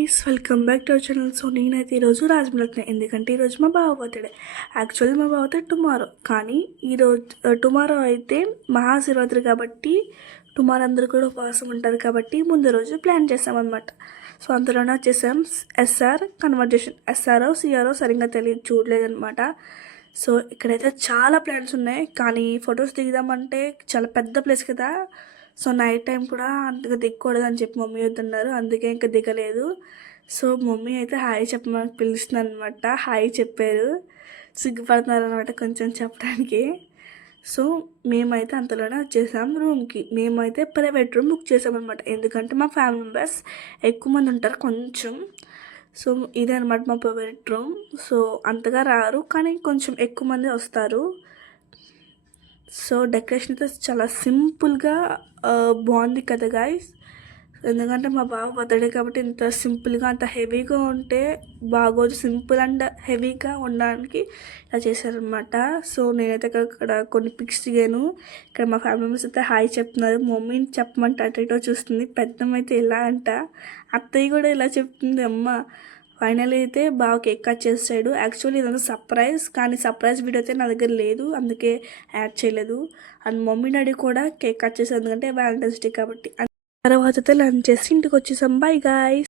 Guys, welcome back to our channel. So నేనైతే ఈరోజు రాజమలకున్నా, ఎందుకంటే ఈరోజు మా బావ బర్త్డే. యాక్చువల్లీ మా బావ బర్త్డే టుమారో, కానీ ఈరోజు టుమారో అయితే మహాశివరాత్రి కాబట్టి టుమారో అందరూ కూడా ఉపవాసం ఉంటారు కాబట్టి ముందు రోజు ప్లాన్ చేస్తామన్నమాట. సో అందులోనే వచ్చేసాం ఎస్ఆర్ కన్వర్జేషన్. ఎస్ఆర్ఓ సిఆర్ఓ సరిగ్గా తెలియదు, చూడలేదన్నమాట. సో ఇక్కడైతే చాలా ప్లాన్స్ ఉన్నాయి, కానీ ఫొటోస్ దిగుదామంటే చాలా పెద్ద ప్లేస్ కదా. సో నైట్ టైం కూడా అంతగా దిగకూడదు అని చెప్పి మమ్మీ వద్దన్నారు, అందుకే ఇంకా దిగలేదు. సో మమ్మీ అయితే హాయ్ చెప్పమని పిలుస్తుంది అనమాట. హాయ్ చెప్పారు, సిగ్గుపడుతున్నారు అనమాట కొంచెం చెప్పడానికి. సో మేమైతే అంతలోనే వచ్చేసాం రూమ్కి. మేమైతే ప్రైవేట్ రూమ్ బుక్ చేసామన్నమాట, ఎందుకంటే మా ఫ్యామిలీ మెంబర్స్ ఎక్కువ మంది ఉంటారు కొంచెం. సో ఇదే అనమాట మా ప్రైవేట్ రూమ్. సో అంతగా రారు, కానీ కొంచెం ఎక్కువ మంది వస్తారు. సో డెకరేషన్ అయితే చాలా సింపుల్గా బాగుంది కదా గాయస్. ఎందుకంటే మా బావ బర్త్డే కాబట్టి ఇంత సింపుల్గా, అంత హెవీగా ఉంటే బాగోదు. సింపుల్ అండ్ హెవీగా ఉండడానికి ఇలా చేశారనమాట. సో నేనైతే అక్కడ కొన్ని పిక్స్ దిగాను. ఇక్కడ మా ఫ్యామిలీ మెంబర్స్ అయితే హాయ్ చెప్తున్నారు. మమ్మీని చెప్పమంటే అటు ఇటో చూస్తుంది. పెద్దమ్మైతే ఇలా అంట, అత్తయ్య కూడా ఇలా చెప్తుంది. అమ్మ ఫైనల్ అయితే బాగా కేక్ కట్ చేసాడు. యాక్చువల్లీ ఇదంతా సర్ప్రైజ్, కానీ సర్ప్రైజ్ వీడియో అయితే నా దగ్గర లేదు, అందుకే యాడ్ చేయలేదు. అండ్ మమ్మీ డాడీ కూడా కేక్ కట్ చేశారు, ఎందుకంటే వ్యాలంటైన్స్ డే కాబట్టి. తర్వాత అయితే లంచ్ చేసి ఇంటికి వచ్చేసాం. By guys.